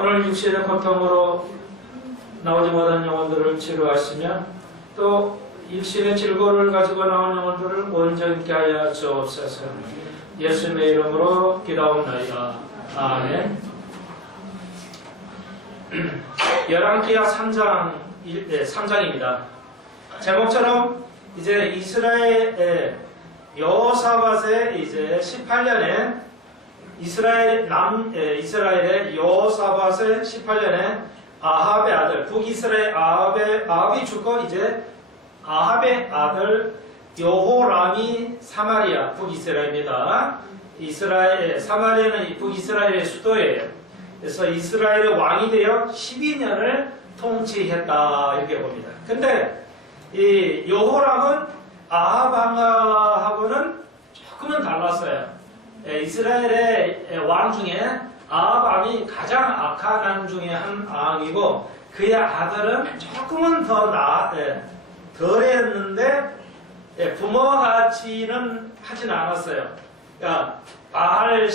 오늘 육신의 고통으로 나오지 못한 영혼들을 치료하시며 또 육신의 질고를 가지고 나온 영혼들을 온전케 하여 주옵소서. 예수님의 이름으로 기도하옵나이다. 아멘. 열왕기하 3장입니다. 제목처럼 이제 이스라엘의 여호사밧의 이제 18년에 이스라엘의 여호사밧의 18년에 아합의 아들 북이스라엘 아합이 죽고 이제 아합의 아들 여호람이 사마리아 북이스라엘입니다. 사마리아는 북이스라엘의 수도예요. 그래서 이스라엘의 왕이 되어 12년을 통치했다 이렇게 봅니다. 근데 이 여호람은 아합 왕하고는 조금은 달랐어요. 이스라엘의 왕 중에 아합 왕이 가장 악한 왕 중에 한 왕이고 그의 아들은 조금은 덜했는데 부모와 같이는 하진 않았어요. 그러니까 바알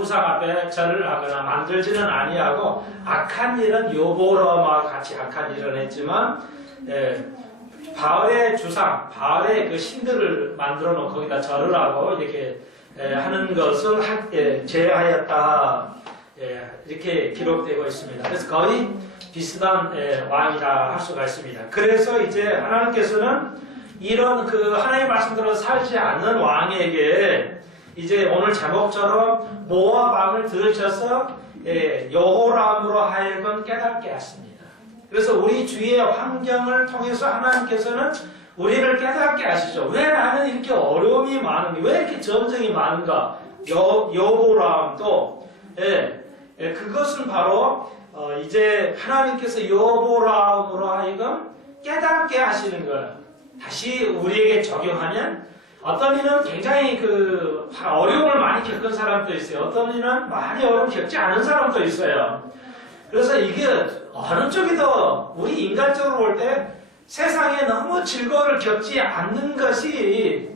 우상 앞에 절을 하거나 만들지는 아니하고 악한 일은 여보람과 같이 악한 일을 했지만 바알의 주상, 바알의 그 신들을 만들어 놓고 거기다 절을 하고 이렇게 하는 것을 제하였다 이렇게 기록되고 있습니다. 그래서 거의 비슷한 왕이다 할 수가 있습니다. 그래서 이제 하나님께서는 이런 그 하나님의 말씀대로 살지 않는 왕에게 이제 오늘 제목처럼 모압 왕을 들으셔서 여호람으로 하여금 깨닫게 하십니다. 그래서 우리 주위의 환경을 통해서 하나님께서는 우리를 깨닫게 하시죠. 왜 나는 이렇게 어려움이 많은가? 왜 이렇게 전쟁이 많은가? 여호람도 그것은 바로 이제 하나님께서 여호람으로 하여금 깨닫게 하시는 거예요. 다시 우리에게 적용하면 어떤 이는 굉장히 그 어려움을 많이 겪은 사람도 있어요. 어떤 이는 많이 어려움 겪지 않은 사람도 있어요. 그래서 이게 어느 쪽이 더 우리 인간적으로 볼 때 세상에 너무 즐거움을 겪지 않는 것이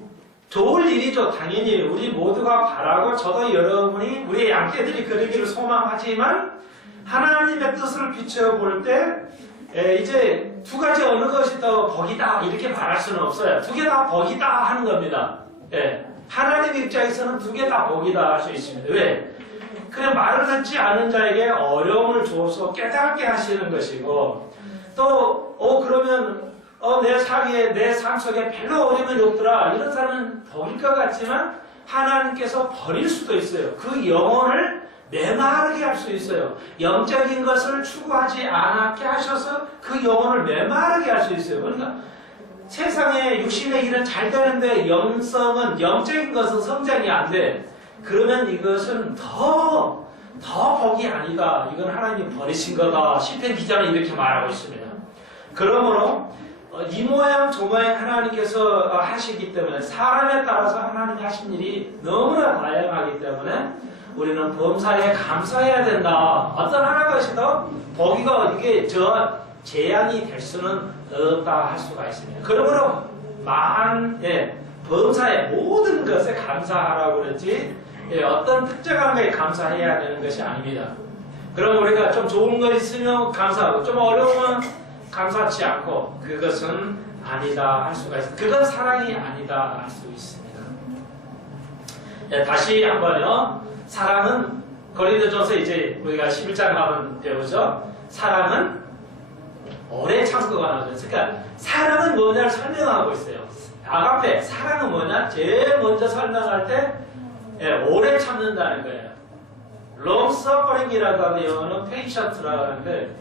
좋을 일이죠. 당연히 우리 모두가 바라고 저도 여러분이 우리의 양떼들이 그러기를 소망하지만 하나님의 뜻을 비춰볼 때 이제 두 가지 어느 것이 더 복이다 이렇게 말할 수는 없어요. 두 개 다 복이다 하는 겁니다. 하나님 입장에서는 두 개 다 복이다 할 수 있습니다. 왜? 그냥 말을 듣지 않은 자에게 어려움을 주어서 깨닫게 하시는 것이고 또 그러면 내 삶 속에 별로 어려움이 없더라 이런 사람은 복일 것 같지만 하나님께서 버릴 수도 있어요. 그 영혼을 메마르게 할 수 있어요. 영적인 것을 추구하지 않게 하셔서 그 영혼을 메마르게 할 수 있어요. 그러니까 세상에 육신의 일은 잘 되는데 영적인 것은 성장이 안 돼. 그러면 이것은 더 복이 아니다. 이건 하나님 버리신 거다. 시편 기자는 이렇게 말하고 있습니다. 그러므로 이 모양 저 모양 하나님께서 하시기 때문에 사람에 따라서 하나님이 하신 일이 너무나 다양하기 때문에 우리는 범사에 감사해야 된다. 어떤 하나것이 더 복이가 이게 제한이 될 수는 없다 할 수가 있습니다. 그러므로 범사의 모든 것에 감사하라고 그러지 어떤 특정한 것에 감사해야 되는 것이 아닙니다. 그럼 우리가 좀 좋은 거 있으면 감사하고 좀 어려우면 감사치 않고 그것은 아니다 할 수가 있습니다. 그건 사랑이 아니다 할 수 있습니다. 다시 한번요. 사랑은 고린도전서 이제 우리가 11장 가면 배우죠. 사랑은 오래 참고가 나오죠. 그러니까 사랑은 뭐냐를 설명하고 있어요. 아가페 사랑은 뭐냐? 제일 먼저 설명할 때 오래 참는다는 거예요. long suffering이라고 하면 영어는 patient라고 하는데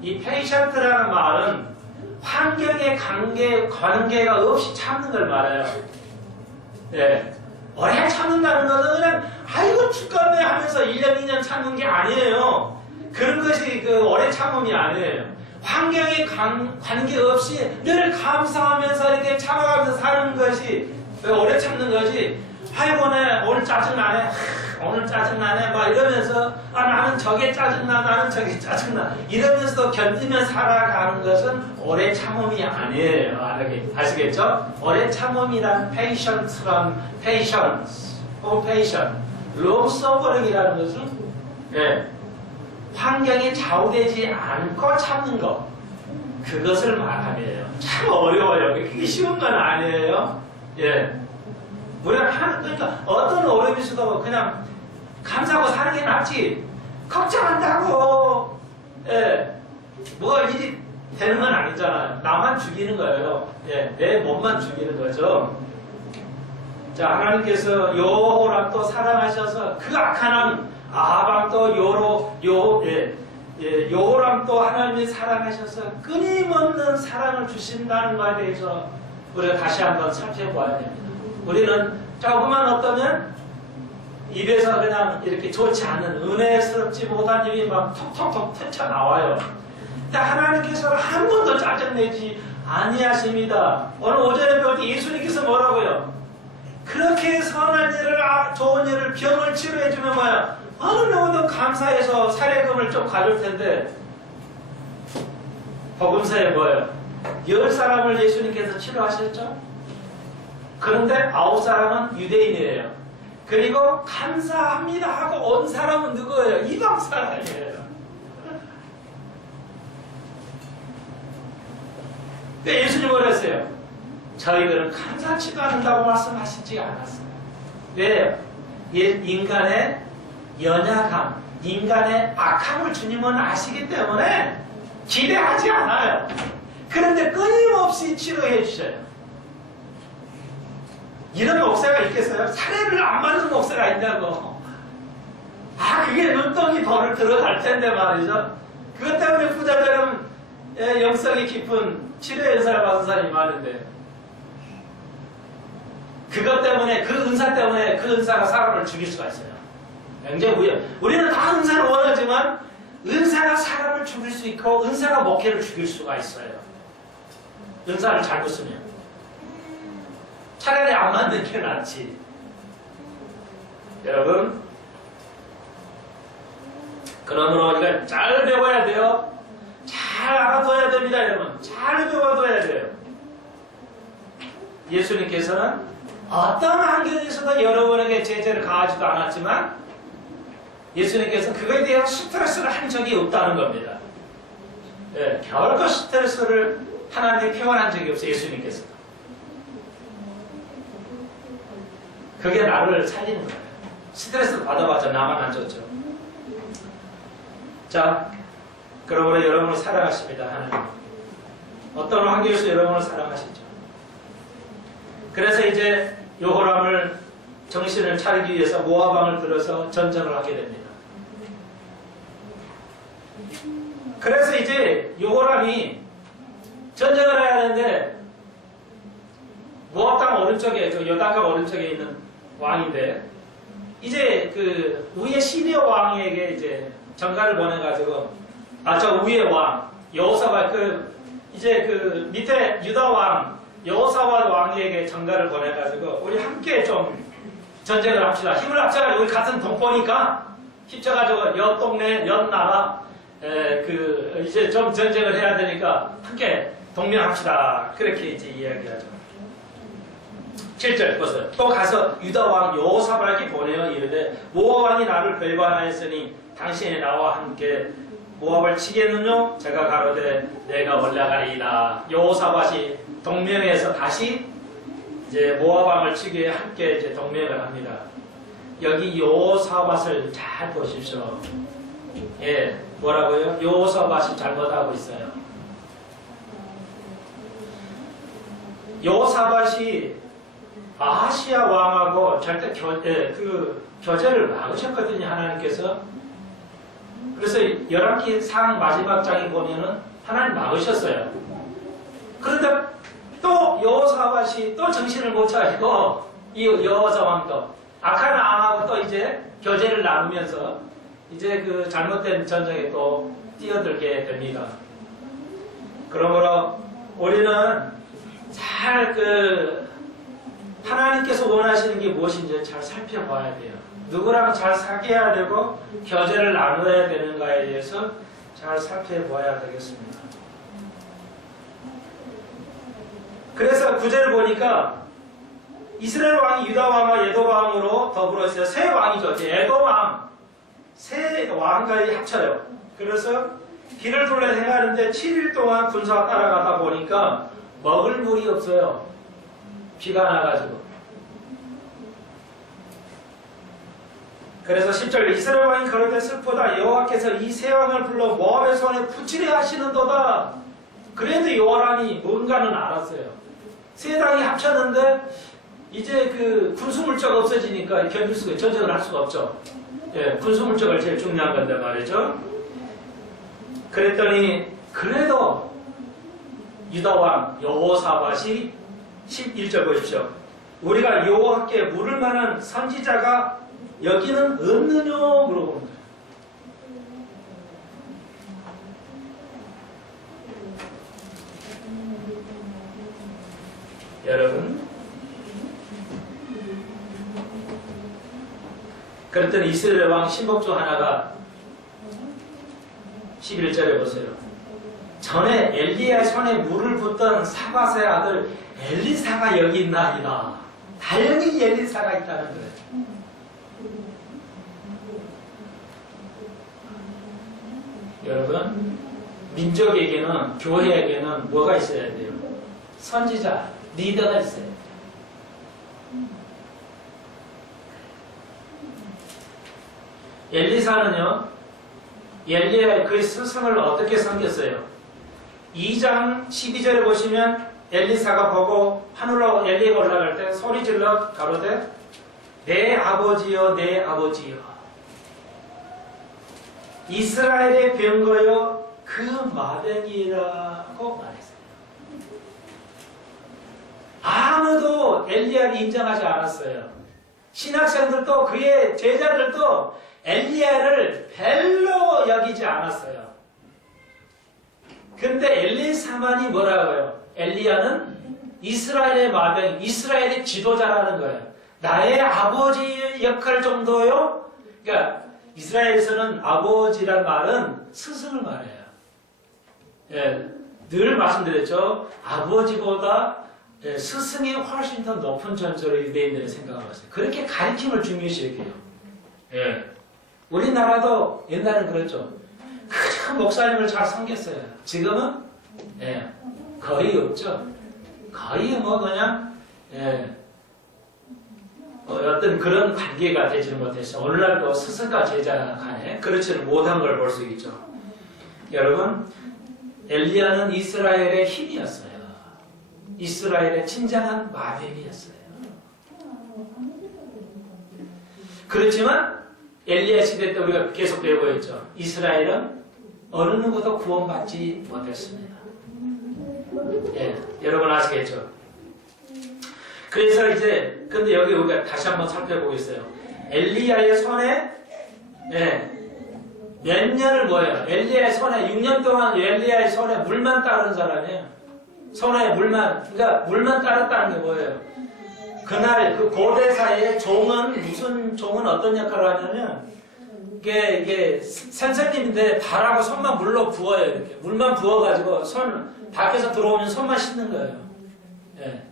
이 patient라는 말은 환경에 관계가 없이 참는 걸 말해요. 오래 참는다는 것은 그냥 아이고 죽겠네 하면서 1년 2년 참는 게 아니에요. 그런 것이 그 오래 참음이 아니에요. 환경에 관계없이 늘 감사하면서 이렇게 참아가면서 사는 것이 오래 참는 것이 아이고 오늘 짜증나네 오늘 짜증나네 막 이러면서 나는 저게 짜증나 나는 저게 짜증나 이러면서 견디며 살아가는 것은 오래 참음이 아니에요. 아시겠죠? 오래 참음이란 patience란 patience long suffering이라는 것은 환경에 좌우되지 않고 참는 것, 그것을 말하며요. 참 어려워요. 그게 쉬운 건 아니에요. 예. 우리가 그러니까 어떤 어려움이 있어도 그냥 감사하고 사는 게 낫지. 걱정한다고, 예. 뭐가 일이 되는 건 아니잖아요. 나만 죽이는 거예요. 예. 내 몸만 죽이는 거죠. 자, 하나님께서 여호람도 사랑하셔서 그 악한 왕 아합도 여호람도 하나님이 사랑하셔서 끊임없는 사랑을 주신다는 것에 대해서 우리가 다시 한번 살펴봐야 됩니다. 우리는 조금만 어떠면 입에서 그냥 이렇게 좋지 않은 은혜스럽지 못한 일이 막 톡톡톡 튀쳐나와요. 근데 하나님께서는 한 번도 짜증내지 아니하십니다. 오늘 오전에 배울 때 예수님께서 뭐라고요? 그렇게 선한 일을, 좋은 일을, 병을 치료해주면 뭐야? 어느 누구도 감사해서 사례금을 좀 가줄 텐데, 복음서에 뭐예요? 10사람을 예수님께서 치료하셨죠? 그런데 9사람은 유대인이에요. 그리고 감사합니다 하고 온 사람은 누구예요? 이방 사람이에요. 근데 예수님이 뭐랬어요? 저희들은 감사치도 않는다고 말씀하시지 않았어요. 왜요? 인간의 연약함, 인간의 악함을 주님은 아시기 때문에 기대하지 않아요. 그런데 끊임없이 치료해 주셔요. 이런 목사가 있겠어요? 사례를 안 받는 목사가 있냐고. 그게 눈덩이 벌을 들어갈 텐데 말이죠. 그것 때문에 부자들은 영성이 깊은 치료 은사를 받은 사람이 많은데, 그것 때문에, 그 은사 때문에 그 은사가 사람을 죽일 수가 있어요. 굉장히 우연. 우리는 다 은사를 원하지만 은사가 사람을 죽일 수 있고 은사가 목회를 죽일 수가 있어요. 은사를 잘못 쓰면. 차라리 안 맞는 게 낫지. 여러분, 그러므로 이걸 잘 배워야 돼요. 잘 알아둬야 됩니다, 여러분. 잘 배워둬야 돼요. 예수님께서는 어떤 환경에서도 여러분에게 제재를 가하지도 않았지만 예수님께서 그거에 대한 스트레스를 한 적이 없다는 겁니다. 예, 결코 스트레스를 하나님께 표현한 적이 없어요, 예수님께서. 그게 나를 살리는 거예요. 스트레스를 받아봤자 나만 안 줬죠. 자, 그러므로 여러분을 사랑하십니다, 하나님. 어떤 환경에서 여러분을 사랑하시죠. 그래서 이제 여호람을 정신을 차리기 위해서 모압 왕을 들어서 전쟁을 하게 됩니다. 그래서 이제 여호람이 전쟁을 해야 하는데 모압 땅 오른쪽에, 저 여단강 오른쪽에 있는 왕인데, 이제 그 위에 시리아 왕에게 이제 전가를 보내가지고, 저 위에 왕 여호사밧, 이제 그 밑에 유다 왕 여호사밧 왕에게 전가를 보내가지고 우리 함께 좀 전쟁을 합시다. 힘을 합쳐가지고 우리 같은 동포니까 힘쳐가지고 옆 동네, 옆 나라 이제 좀 전쟁을 해야 되니까 함께 동맹합시다. 그렇게 이제 이야기하죠. 7절 보세요. 또 가서 유다 왕 여호사밧이 보내어 이르되 모압 왕이 나를 배반하였으니 당신이 나와 함께 모압을 치겠느뇨? 제가 가로되 내가 올라가리이다. 여호사밧이 동맹에서 다시 이제 모압 왕을 치기 위해 함께 이제 동맹을 합니다. 여기 여호사밧을 잘 보십시오. 예, 뭐라고요? 여호사밧이 잘못하고 있어요. 여호사밧이 아하시아 왕하고 절대 교제를 막으셨거든요, 하나님께서. 그래서 열왕기상 마지막 장에 보면은 하나님 막으셨어요. 그런데 또 여호사밧이 또 정신을 못 차리고 이 여호사왕도 악한 왕하고 또 이제 교제를 나누면서 이제 그 잘못된 전쟁에 또 뛰어들게 됩니다. 그러므로 우리는 잘 하나님께서 원하시는 게 무엇인지 잘 살펴봐야 돼요. 누구랑 잘 사귀어야 되고 교제를 나눠야 되는가에 대해서 잘 살펴봐야 되겠습니다. 그래서 구절을 보니까 이스라엘 왕이 유다 왕과 에돔 왕으로 더불어 있어요. 세 왕이죠. 에돔 왕, 세 왕까지 합쳐요. 그래서 길을 돌려 행하는데 7일 동안 군사가 따라가다 보니까 먹을 물이 없어요. 비가 나가지고. 그래서 10절 이스라엘 왕이 그러되 슬프다. 여호와께서 이 세 왕을 불러 모압의 손에 붙이려 하시는도다. 그래도 요란이 뭔가는 알았어요. 세 당이 합쳤는데 이제 그 군수물자가 없어지니까 견딜 수가, 전쟁을 할 수가 없죠. 예, 군수물자가 제일 중요한 건데 말이죠. 그랬더니 그래도 유다왕 여호사밧이 11절 보십시오. 우리가 여호와께 물을 만한 선지자가 여기는 없느냐 물어보는 거예요. 여러분, 그랬더니 이스라엘 왕 신복 중 하나가 11절에 보세요. 전에 엘리야의 손에 물을 붓던 사밧의 아들 엘리사가 여기 있나이다. 다행히 엘리사가 있다는 거예요. 여러분, 민족에게는, 교회에게는 뭐가 있어야 돼요? 선지자, 리더가 있어요. 엘리사는요, 엘리야의 그 스승을 어떻게 섬겼어요? 2장 12절에 보시면 엘리사가 보고 하늘로 엘리야가 올라갈 때 소리질러 가로되 내 아버지여 내 아버지여 이스라엘의 병거여 그 마병이라고 말했어요. 아무도 엘리야를 인정하지 않았어요. 신학생들도 그의 제자들도 엘리야를 별로 여기지 않았어요. 근데 엘리사만이 뭐라고 해요? 엘리야는 이스라엘의 마병, 이스라엘의 지도자라는 거예요. 나의 아버지의 역할 정도요? 그러니까 이스라엘에서는 아버지란 말은 스승을 말해요. 예, 늘 말씀드렸죠. 아버지보다 스승이 훨씬 더 높은 존재로 유대인들이 생각하고 있어요. 그렇게 가르침을 중요시 여겨요. 예. 우리나라도 옛날엔 그랬죠. 큰 목사님을 잘 섬겼어요. 지금은 예, 거의 없죠. 거의 뭐 그냥 어떤 그런 관계가 되지는 못했어요. 오늘날도 스승과 제자 간에 그렇지는 못한 걸 볼 수 있죠. 여러분, 엘리야는 이스라엘의 힘이었어요. 이스라엘의 진정한 마병이었어요. 그렇지만 엘리야 시대 때 우리가 계속 배우고 있죠. 이스라엘은 어느 누구도 구원받지 못했습니다. 예, 여러분 아시겠죠? 그래서 이제 근데 여기 우리가 다시 한번 살펴보겠어요. 엘리야의 손에 몇 년을 뭐예요? 엘리야의 손에 6년 동안 엘리야의 손에 물만 따르는 사람이에요. 손에 물만, 그러니까 물만 따랐다는 게 뭐예요? 그날 그 고대사의 종은 무슨 종은 어떤 역할을 하냐면 이게 선생님인데 발하고 손만 물로 부어요. 이렇게 물만 부어가지고 손 밖에서 들어오면 손만 씻는 거예요. 예.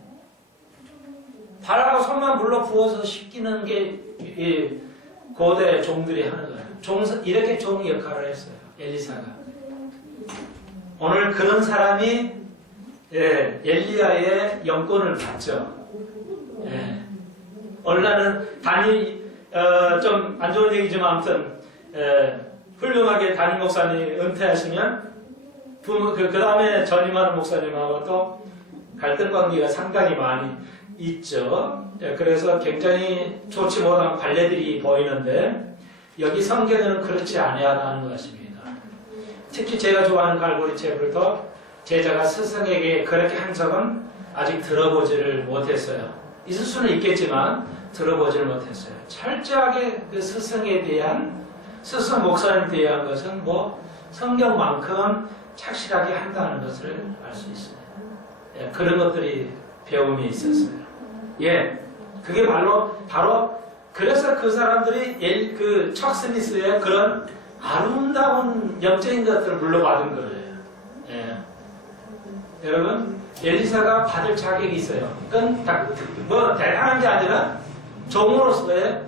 발하고 손만 물로 부어서 씻기는 게 이 고대 종들이 하는 거예요. 이렇게 종 역할을 했어요. 엘리사가. 오늘 그런 사람이 엘리야의 영권을 받죠. 얼라는 좀 안 좋은 얘기지만 아무튼 훌륭하게 담임 목사님이 은퇴하시면 그 다음에 전임하는 목사님하고 또 갈등 관계가 상당히 많이 있죠. 그래서 굉장히 좋지 못한 관례들이 보이는데 여기 성경에는 그렇지 아니하다는 것입니다. 특히 제가 좋아하는 갈보리 채플도 제자가 스승에게 그렇게 한 적은 아직 들어보지를 못했어요. 있을 수는 있겠지만 들어보지를 못했어요. 철저하게 그 스승에 대한 스승 목사님에 대한 것은 뭐 성경만큼 착실하게 한다는 것을 알 수 있습니다. 예, 그런 것들이 배움이 있었어요. 예, 그게 바로 그래서 그 사람들이 그 척 스미스의 그런 아름다운 영적인 것들을 물려받은 거예요. 예. 여러분, 엘리사가 받을 자격이 있어요. 그건 뭐 대단한 게 아니라 종으로서의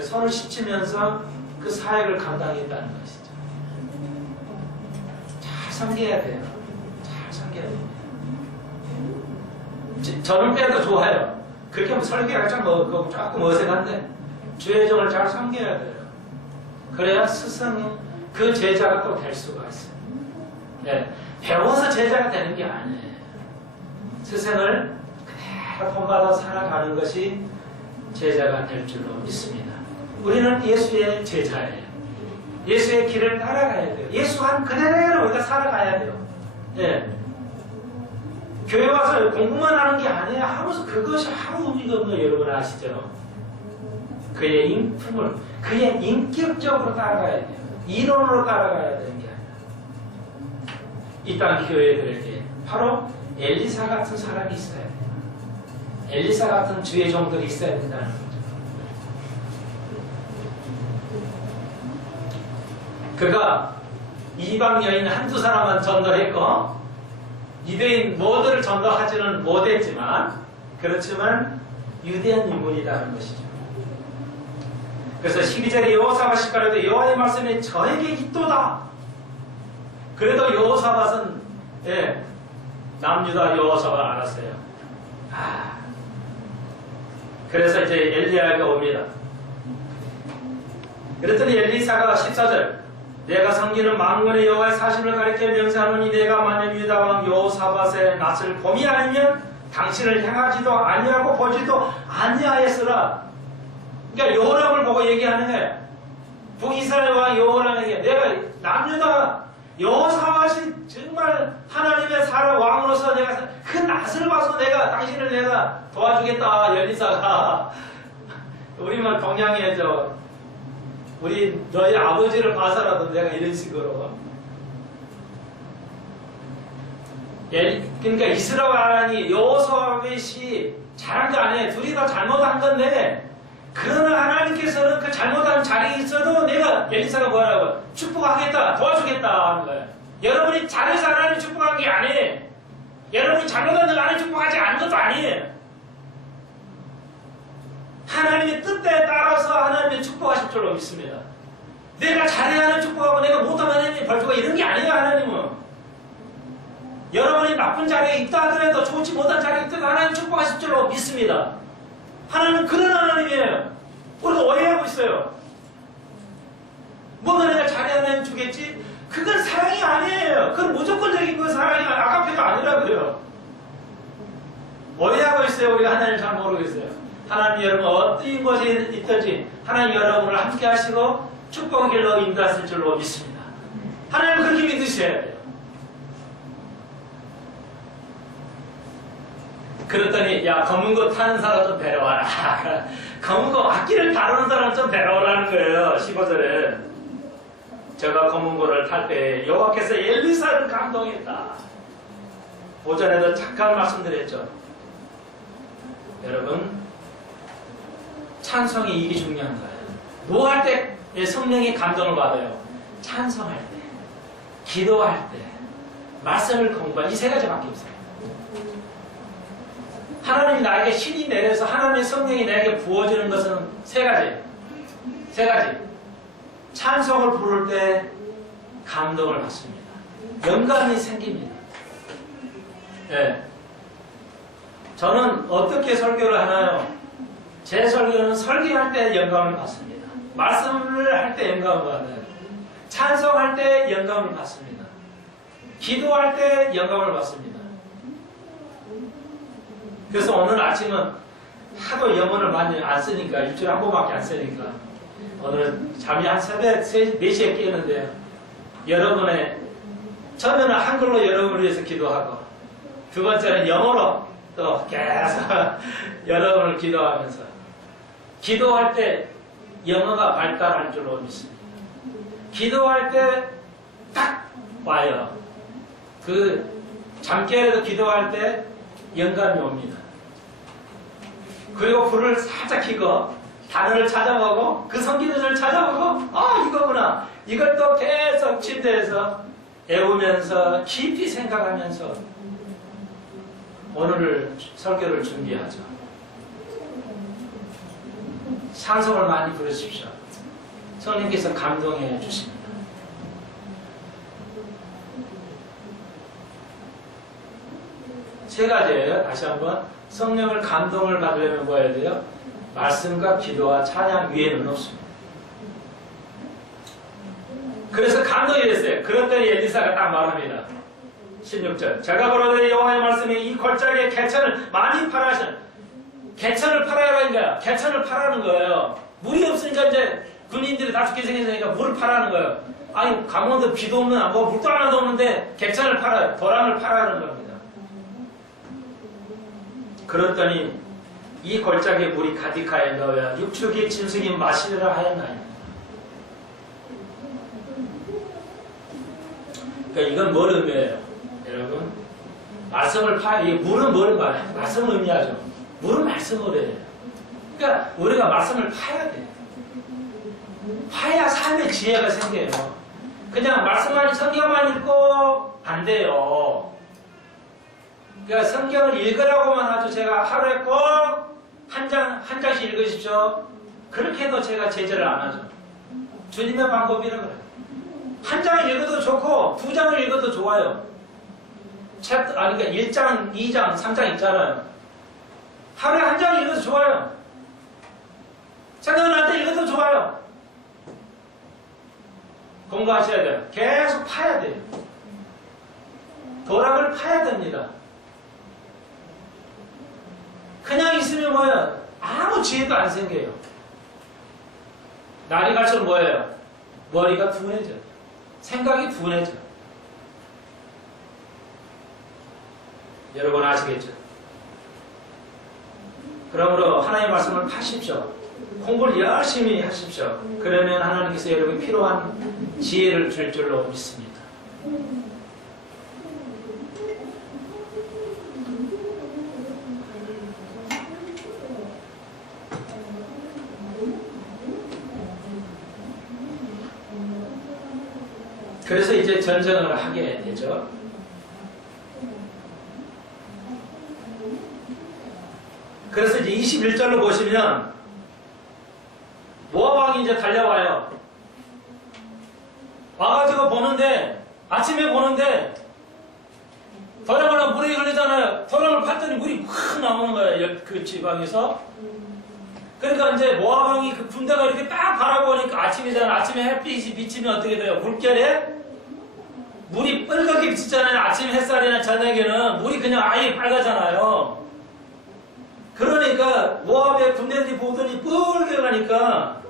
손을 씻으면서 그 사역을 감당했다는 것이죠. 섬겨야 돼요. 잘 섬겨야 돼요. 저는 빼도 좋아요. 그렇게 하면 설교가 조금 어색한데 주의 종을 잘 섬겨야 돼요. 그래야 스승이 그 제자가 또 될 수가 있어요. 네. 배워서 제자가 되는 게 아니에요. 스승을 그대로 본받아 살아가는 것이 제자가 될 줄로 믿습니다. 우리는 예수의 제자예요. 예수의 길을 따라가야 돼요. 예수 한 그대로 우리가 살아가야 돼요. 네. 교회 와서 공부만 하는 게 아니에요. 하면서 그것이 하루 의미가 없는 거 여러분 아시죠? 그의 인품을, 그의 인격적으로 따라가야 돼요. 이론으로 따라가야 되는 게 아니라. 이 땅 교회들에게 바로 엘리사 같은 사람이 있어야 돼요. 엘리사 같은 주의 종들이 있어야 된다는 거죠. 그가 이방 여인 한두 사람만 전도했고 유대인 모두를 전도하지는 못했지만 그렇지만 유대한 인물이라는 것이죠. 그래서 12절에 여호사밧이 가로되 여호와의 말씀이 저에게 있도다. 그래도 여호사밧은 남유다 여호사밧 알았어요. 그래서 이제 엘리야가 옵니다. 그랬더니 엘리사가 14절 내가 섬기는 만군의 여호와의 사심을 가리켜 명세하노니 내가 만일 유다 왕 여호사밧의 낯을 봄이 아니면 당신을 향하지도 아니하고 보지도 아니하였으라. 그러니까 여호람을 보고 얘기하는 거예요. 북이스라엘 왕 여호람에게 내가 남유다 여호사밧이 정말 하나님의 사람 왕으로서 내가 그 낯을 봐서 당신을 내가 도와주겠다. 엘리사가 우리만 동양에 우리 너희 아버지를 봐서라도 내가 이런 식으로 그러니까 이스라엘이 여호사밧이 잘한 거 아니에요. 둘이 다 잘못한 건데 그러나 하나님께서는 그 잘못한 자리에 있어도 내가 엘리사가 뭐라고 축복하겠다 도와주겠다 하는 거예요. 여러분이 잘해서 하나님 축복한 게 아니에요. 여러분이 잘못한 거 하나님 축복하지 않은 것도 아니에요. 하나님의 뜻에 따라서 하나님의 축복하실 줄로 믿습니다. 내가 잘해야 하는 축복하고 내가 못하면 하나님의 벌주가 이런 게 아니에요. 하나님은 여러분이 나쁜 자리에 있다 하더라도 좋지 못한 자리에 있다 하나님 축복하실 줄로 믿습니다. 하나님은 그런 하나님이에요. 우리가 오해하고 있어요. 뭐가 내가 잘해야 하나님 주겠지? 그건 사랑이 아니에요. 그건 무조건적인 그 사랑이 아까페가 아니라고요. 오해하고 있어요. 우리가 하나님을 잘 모르겠어요. 하나님 여러분 어떤 곳에 있든지 하나님 여러분을 함께 하시고 축복의 길로 인도하실 줄로 믿습니다. 하나님 그렇게 믿으셔야 돼요. 그랬더니 야 검은 거 타는 사람 좀 데려와라. 검은 거 악기를 다루는 사람 좀 데려오라는 거예요. 15절에 제가 검은 거를 탈 때 여호와께서 엘리사를 감동했다. 오전에도 잠깐 말씀드렸죠. 여러분 찬송이 이게 중요한 거예요. 뭐 할 때 성령의 감동을 받아요? 찬송할 때, 기도할 때, 말씀을 공부할 이 세 가지밖에 없어요. 하나님이 나에게 신이 내려서 하나님의 성령이 나에게 부어주는 것은 세 가지. 세 가지. 찬송을 부를 때 감동을 받습니다. 영감이 생깁니다. 네. 저는 어떻게 설교를 하나요? 제 설교는 설교할 때 영감을 받습니다. 말씀을 할 때 영감을 받아요. 찬송할 때 영감을 받습니다. 기도할 때 영감을 받습니다. 그래서 오늘 아침은 하도 영어를 많이 안 쓰니까 일주일에 한 번밖에 안 쓰니까 오늘 잠이 한 새벽 4시에 깨는데요. 여러분의 처음에는 한글로 여러분을 위해서 기도하고 두 번째는 영어로 또 계속 여러분을 기도하면서 기도할 때 영어가 발달할 줄로 믿습니다. 기도할 때 딱 와요. 그 잠결에도 기도할 때 영감이 옵니다. 그리고 불을 살짝 켜고 단어를 찾아보고 그 성기도를 찾아보고 이거구나. 이걸 또 계속 침대에서 외우면서 깊이 생각하면서 오늘 설교를 준비하죠. 찬송을 많이 부르십시오. 성령께서 감동해 주십니다. 세 가지예요. 다시 한번 성령을 감동을 받으려면 뭐 해야 돼요? 말씀과 기도와 찬양 위에는 없습니다. 그래서 감동이 됐어요. 그랬더니 엘리사가 딱 말합니다. 16절. 제가 보러되 여호와의 말씀이 이 골짜기에 개천을 많이 팔아 하시는, 개천을 팔아라는 거야. 개천을 팔아는 거예요. 물이 없으니까 이제 군인들이 다 죽게 생겼으니까 물을 팔아는 거예요. 아니 강원도 비도 없는 뭐 물도 하나도 없는데 개천을 팔아요. 도랑을 팔아는 겁니다. 그랬더니 이 골짜기에 물이 가득하여 넣어야 육축이 짐승이 마시리라 하였나니. 그러니까 이건 뭘 의미해요? 여러분, 말씀을 이 물은 뭘 말해요? 말씀을 의미하죠. 물은 말씀을 해요. 그러니까 우리가 말씀을 파야 돼요. 파야 삶의 지혜가 생겨요. 그냥 말씀만 성경만 읽고 안 돼요. 그러니까 성경을 읽으라고만 하죠. 제가 하루에 꼭 한 장씩 읽으십시오. 그렇게 해도 제가 제재를 안 하죠. 주님의 방법이라 그래요. 한 장을 읽어도 좋고 두 장을 읽어도 좋아요. 그러니까 1장, 2장, 3장 있잖아요. 하루에 한 장 읽어도 좋아요. 생각날 때 읽어도 좋아요. 공부하셔야 돼요. 계속 파야 돼요. 도랑을 파야 됩니다. 그냥 있으면 뭐예요? 아무 지혜도 안 생겨요. 날이 갈수록 뭐예요? 머리가 둔해져. 생각이 둔해져. 여러분 아시겠죠? 그러므로 하나님의 말씀을 파십시오. 공부를 열심히 하십시오. 그러면 하나님께서 여러분이 필요한 지혜를 줄 줄로 믿습니다. 그래서 이제 전쟁을 하게 되죠. 그래서 이제 21절로 보시면 모압 왕이 이제 달려와요. 와가지고 보는데 아침에 보는데 도랑을 물에 흘리잖아요. 도랑을 팠더니 물이 확 나오는 거예요. 그 지방에서. 그러니까 이제 모압 왕이 그 군대가 이렇게 딱 바라보니까 아침이잖아요. 아침에 햇빛이 비치면 어떻게 돼요? 물결에 물이 빨갛게 비치잖아요. 아침 햇살이나 저녁에는 물이 그냥 아예 빨갛잖아요. 그러니까 모압의 군대들이 보더니 빨개가니까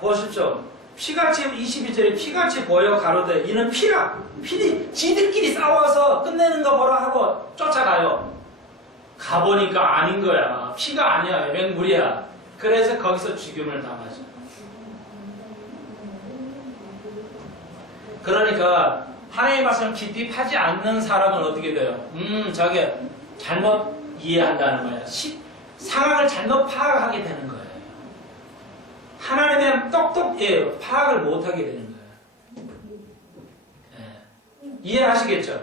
보십시오. 피같이 22절에 피같이 보여 가로되 이는 피라. 피니 지들끼리 싸워서 끝내는 거 뭐라 하고 쫓아가요. 가보니까 아닌 거야. 피가 아니야. 맹물이야. 그래서 거기서 죽임을 당하죠. 그러니까 하나님의 말씀을 깊이 파지 않는 사람은 어떻게 돼요? 저게 잘못 이해한다는 거예요. 상황을 잘못 파악하게 되는 거예요. 하나님의 똑똑해요. 파악을 못하게 되는 거예요. 이해하시겠죠?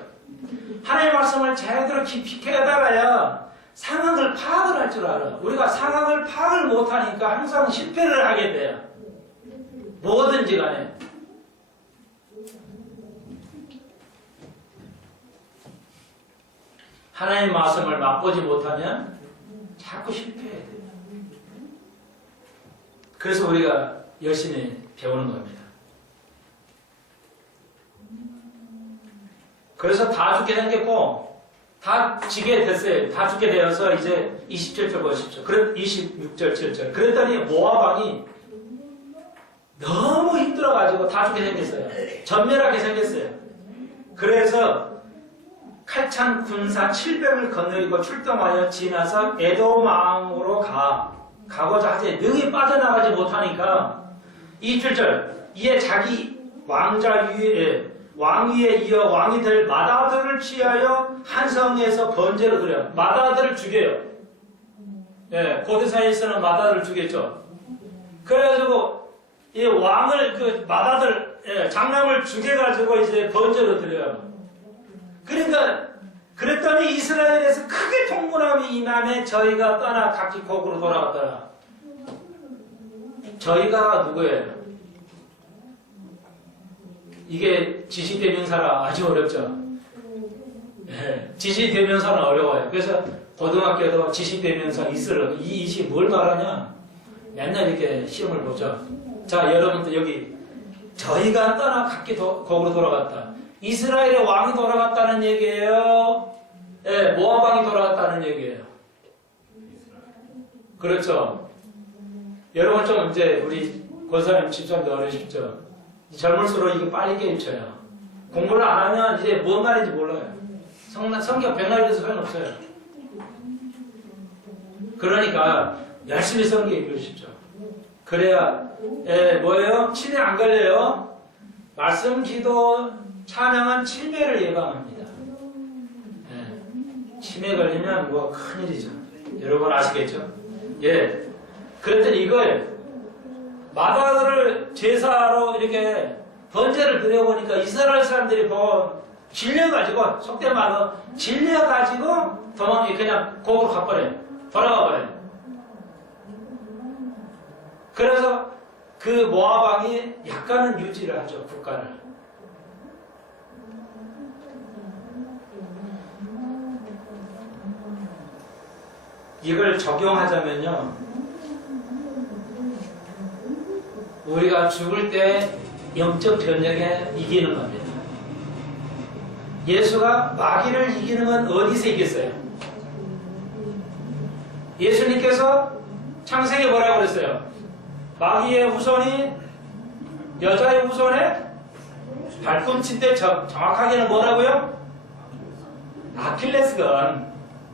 하나님의 말씀을 제대로 깊이 깨달아야 상황을 파악을 할 줄 알아. 우리가 상황을 파악을 못하니까 항상 실패를 하게 돼요. 뭐든지 간에. 하나님의 말씀을 맛보지 못하면 자꾸 실패해야 돼요. 그래서 우리가 열심히 배우는 겁니다. 그래서 다 죽게 생겼고 다 지게 됐어요. 다 죽게 되어서 이제 27절 보십시오. 26절, 7절. 그랬더니 모압 왕이 너무 힘들어가지고 다 죽게 생겼어요. 전멸하게 생겼어요. 그래서 칼찬 군사 700을 거느리고 출동하여 지나서 에돔 왕으로 가고자 하되 능히 빠져나가지 못하니까 27절 이에 자기 왕 위에 이어 왕이 될 맏아들을 취하여 한 성에서 번제로 드려요. 맏아들을 죽여요. 고대사에서는 맏아들을 죽였죠. 그래가지고 이 왕을 그 맏아들 장남을 죽여가지고 이제 번제로 드려요. 그러니까 그랬더니 이스라엘에서 크게 통문함이 임함에 저희가 떠나 각기 곡으로 돌아갔더라. 저희가 누구예요? 이게 지식된 인사라 아주 어렵죠. 지시대명사는 어려워요. 그래서 고등학교도 지시대명사 있으라고. 이 이시 뭘 말하냐? 맨날 이렇게 시험을 보죠. 자, 여러분들 여기 저희가 떠나 각기 거기로 돌아갔다. 이스라엘의 왕이 돌아갔다는 얘기예요. 예, 모압 왕이 돌아갔다는 얘기예요. 그렇죠. 여러분 좀 이제 우리 권사님 집사님도 어려우시죠. 젊을수록 이게 빨리 깨우쳐요. 공부를 안 하면 이제 뭔 말인지 몰라요. 성경 백날이 돼서 소용없어요. 그러니까 열심히 성경 읽으십시오. 그래야 뭐예요? 치매 안 걸려요. 말씀, 기도, 찬양은 치매를 예방합니다. 치매 걸리면 뭐 큰일이죠. 여러분 아시겠죠? 예. 그랬더니 이걸 마다를 제사로 이렇게 번제를 드려보니까 이스라엘 사람들이 질려가지고, 속된 말로 질려가지고 도망이 그냥 곡으로 가버려요. 돌아가 버려요. 그래서 그 모압 왕이 약간은 유지를 하죠, 국가를. 이걸 적용하자면요, 우리가 죽을 때 영적 전쟁에 이기는 겁니다. 예수가 마귀를 이기는 건 어디서 이겼어요? 예수님께서 창세기에 뭐라고 그랬어요? 마귀의 후손이 여자의 후손에 발꿈치 때 정확하게는 뭐라고요? 아킬레스건.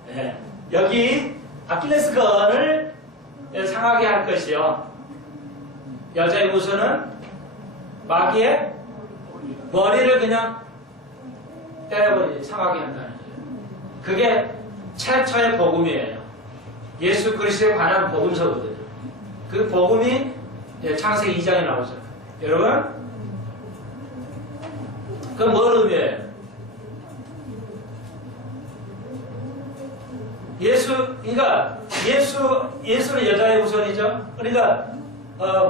네. 여기 아킬레스건을 상하게 할 것이요. 여자의 후손은 마귀의 머리를 그냥 때려버리지, 상하게 한다는 거예요. 그게 최초의 복음이에요. 예수 그리스도에 관한 복음서거든요. 그 복음이 창세기 2장에 나오죠. 여러분, 그건 뭘 의미해요? 그러니까 예수는 여자의 후손이죠. 그러니까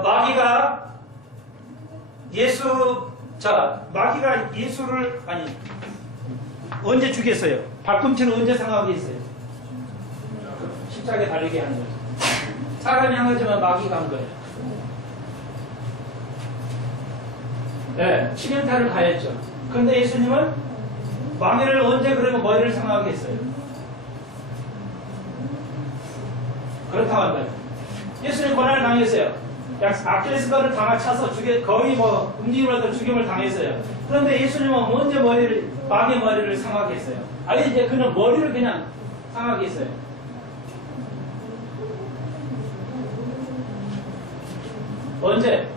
마귀가 마귀가 예수를 언제 죽였어요? 발꿈치를 언제 상하게 했어요? 십자가에 달리게 하는 거죠. 사람이 한 거지만 마귀가 한 거예요. 네, 치명타를 가했죠. 그런데 예수님은 마귀를 언제 그러면 머리를 상하게 했어요? 그렇다고 한다. 예수님 고난을 당했어요. 아킬레스건을 차서 거의 움직임으로도 죽임을 당했어요. 그런데 예수님은 언제 마귀의 머리를 상하게 했어요? 아니, 이제 그는 머리를 그냥 상하게 했어요. 언제?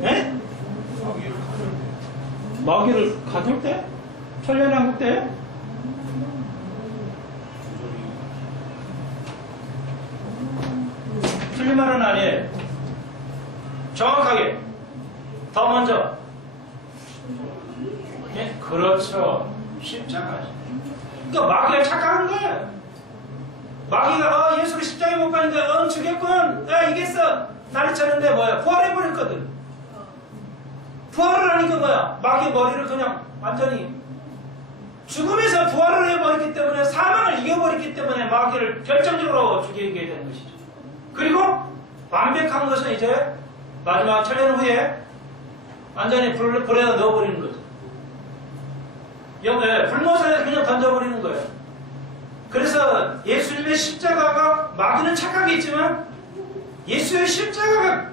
네? 마귀를 가둘 때? 천년왕국 때? 틀린 말은 아니에요. 정확하게. 더 먼저. 예? 그렇죠. 십자가. 그러니까 마귀가 착각한 거예요. 마귀가 예수를 십자가에 못 가니까 죽였군. 이겼어. 난리쳤는데 뭐야? 부활해버렸거든. 부활을 하니까 뭐야? 마귀의 머리를 그냥 완전히 죽음에서 부활을 해버렸기 때문에, 사망을 이겨버렸기 때문에 마귀를 결정적으로 죽이게 된 것이죠. 그리고 완벽한 것은 이제 마지막 천년 후에 완전히 불에다 넣어버리는 거죠. 불못에 그냥 던져버리는 거예요. 그래서 예수님의 십자가가, 마귀는 착각했지만 예수의 십자가가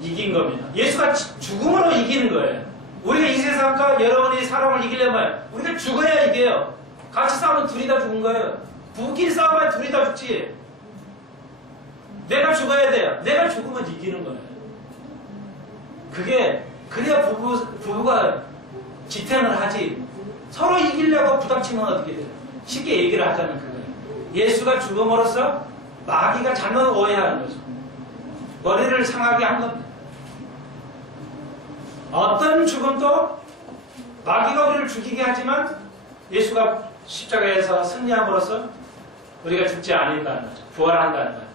이긴 겁니다. 예수가 죽음으로 이기는 거예요. 우리가 이 세상과 여러분이 사람을 이기려면 우리가 죽어야 이겨요. 같이 싸우면 둘이 다 죽은 거예요. 부부끼리 싸워봐야 둘이 다 죽지. 내가 죽어야 돼요. 내가 죽으면 이기는 거예요. 그래야 부부가 지탱을 하지. 서로 이기려고 부닥치면 어떻게 돼요? 쉽게 얘기를 하자면 그거예요. 예수가 죽음으로써 마귀가 잘못 오해하는 거죠. 머리를 상하게 한 겁니다. 어떤 죽음도 마귀가 우리를 죽이게 하지만 예수가 십자가에서 승리함으로써 우리가 죽지 않는다는 거죠. 부활한다는 거죠.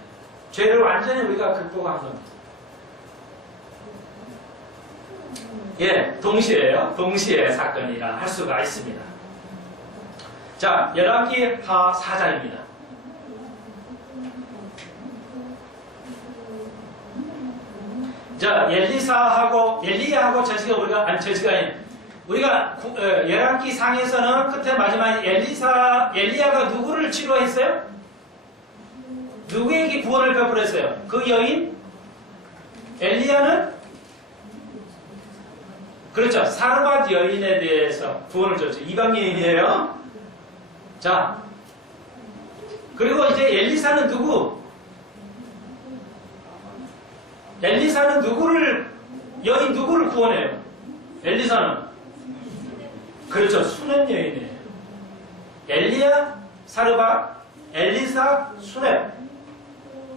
죄를 완전히 우리가 극복한 겁니다. 예, 동시에요. 동시에 사건이라 할 수가 있습니다. 자, 열왕기하 4장입니다. 자, 엘리야하고 우리가 열왕기 상에서는 끝에 마지막에 엘리야가 누구를 치료했어요? 누구에게 구원을 베풀었어요? 그 여인? 엘리야는? 그렇죠. 사르밧 여인에 대해서 구원을 줬죠. 이방 여인이에요. 자, 그리고 이제 엘리사는 누구? 엘리사는 여인 누구를 구원해요? 엘리사는? 그렇죠. 수넴 여인이에요. 엘리야, 사르밧, 엘리사, 수넴.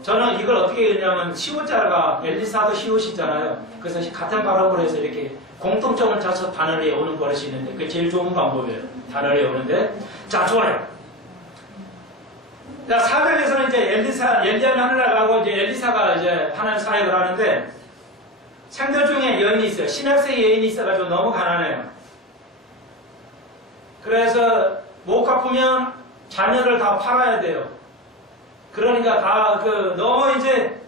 저는 이걸 어떻게 했냐면 시옷자가 엘리사도 시옷이잖아요. 그래서 같은 발음을 해서 이렇게 공통점을 찾아서 단어를 외우는 버릇이 있는데 그게 제일 좋은 방법이에요. 단어를 외우는데. 자, 좋아요. 자, 4장에서는 이제 엘리야는 하늘나라 가고 이제 엘리사가 이제 하나님 사역을 하는데 생들 중에 여인이 있어요. 신학생 여인이 있어가지고 너무 가난해요. 그래서 못 갚으면 자녀를 다 팔아야 돼요. 그러니까 다 너무 이제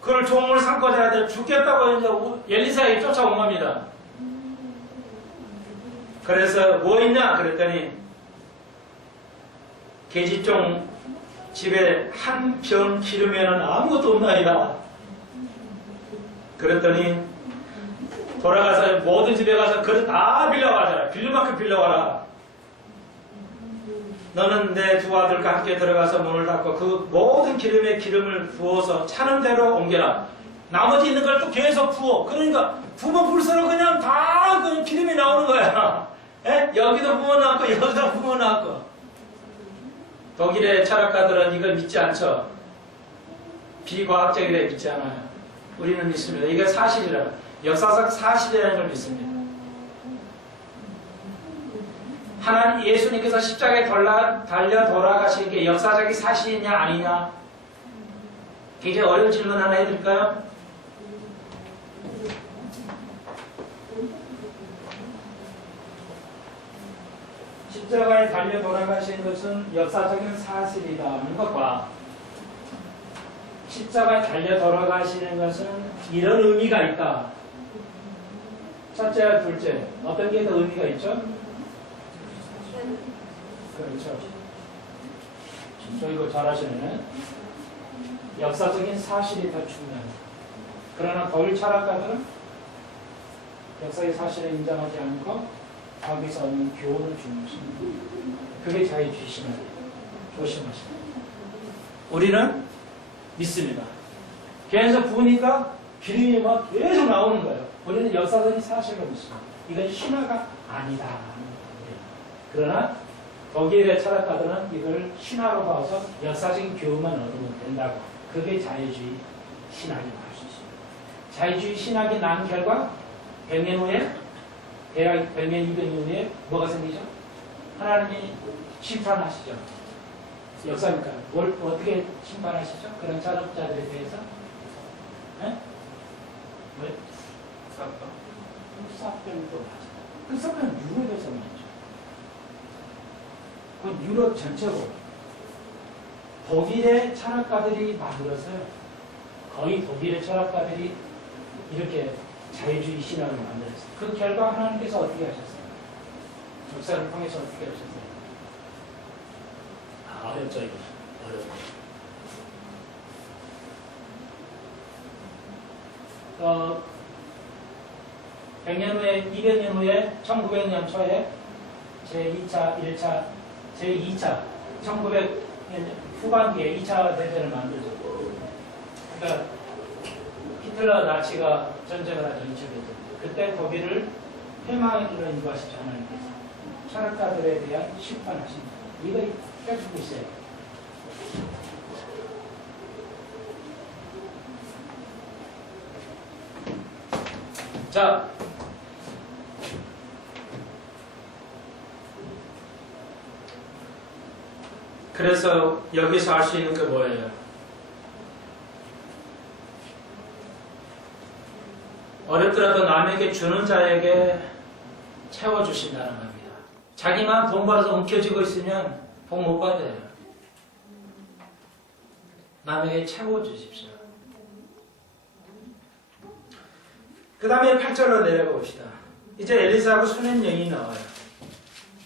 그걸 종을 삼고자 해야 죽겠다고 이제 엘리사에게 쫓아온 겁니다. 그래서 뭐 있냐 그랬더니 계집종 집에 한 병 기르면은 아무것도 없나이다. 그랬더니 돌아가서 모든 집에 가서 그릇 다 빌려가자. 빌릴 만큼 빌려와라. 너는 내 두 아들과 함께 들어가서 문을 닫고 그 모든 기름에 기름을 부어서 차는 대로 옮겨라. 나머지 있는 걸 또 계속 부어. 그러니까 부으면 불수록 그냥 다 그냥 기름이 나오는 거야. 여기도 부어놨고 여기도 부어놨고. 독일의 철학가들은 이걸 믿지 않죠. 비과학적이라 믿지 않아요. 우리는 믿습니다. 이게 사실이라. 역사적 사실이라는 걸 믿습니다. 하나님 예수님께서 십자가에 달려 돌아가신 게 역사적인 사실이냐 아니냐? 굉장히 어려운 질문 하나 해드릴까요? 십자가에 달려 돌아가신 것은 역사적인 사실이라는 것과 십자가에 달려 돌아가시는 것은 이런 의미가 있다. 첫째와 둘째, 어떤 게 더 의미가 있죠? 그렇죠. 저 이거 잘하시네. 역사적인 사실이 더 중요해요. 그러나 독일 철학가들은 역사의 사실을 인정하지 않고 거기서 얻는 교훈을 중요시합니다. 그게 자유주의 신앙이에요. 조심하시고. 우리는 믿습니다. 계속 부으니까 기름이 막 계속 나오는 거예요. 우리는 역사적인 사실로 믿습니다. 이건 신화가 아니다. 그러나 독일의 철학가들은 이걸 신화로 봐서 역사적인 교훈만 얻으면 된다고. 그게 자유주의 신학이라고 할 수 있습니다. 자유주의 신학이 난 결과 100년 후에 대략 100년, 200년 후에 뭐가 생기죠? 하나님이 심판하시죠. 역사니까 뭘 어떻게 심판하시죠? 그런 자업자들에 대해서? 왜? 흑사병도 맞아요. 흑사병은 유럽에서 나죠. 그건 유럽 전체고 독일의 철학가들이 만들었어요. 거의 독일의 철학가들이 이렇게 자유주의 신학을 만들었어요. 그 결과 하나님께서 어떻게 하셨어요? 역사를 통해서 어떻게 하셨어요? 어렵죠, 이거. 어렵죠. 100년 후에, 200년 후에, 1900년 초에 제2차, 1차, 제2차, 1900년 후반기에 2차 대전을 만들죠. 그러니까 히틀러 나치가 전쟁을 하죠. 2차 대전. 그때 독일을 패망으로 인도하시죠. 하나님께서. 철학가들에 대한 심판하십니다. 이거 펴주고 있어요. 자, 그래서 여기서 알 수 있는 게 뭐예요? 어렵더라도 남에게 주는 자에게 채워주신다는 겁니다. 자기만 돈 벌어서 움켜쥐고 있으면 복 못 받아요. 남에게 채워주십시오. 그 다음에 8절로 내려가 봅시다. 이제 엘리사하고 수냄 여인이 나와요.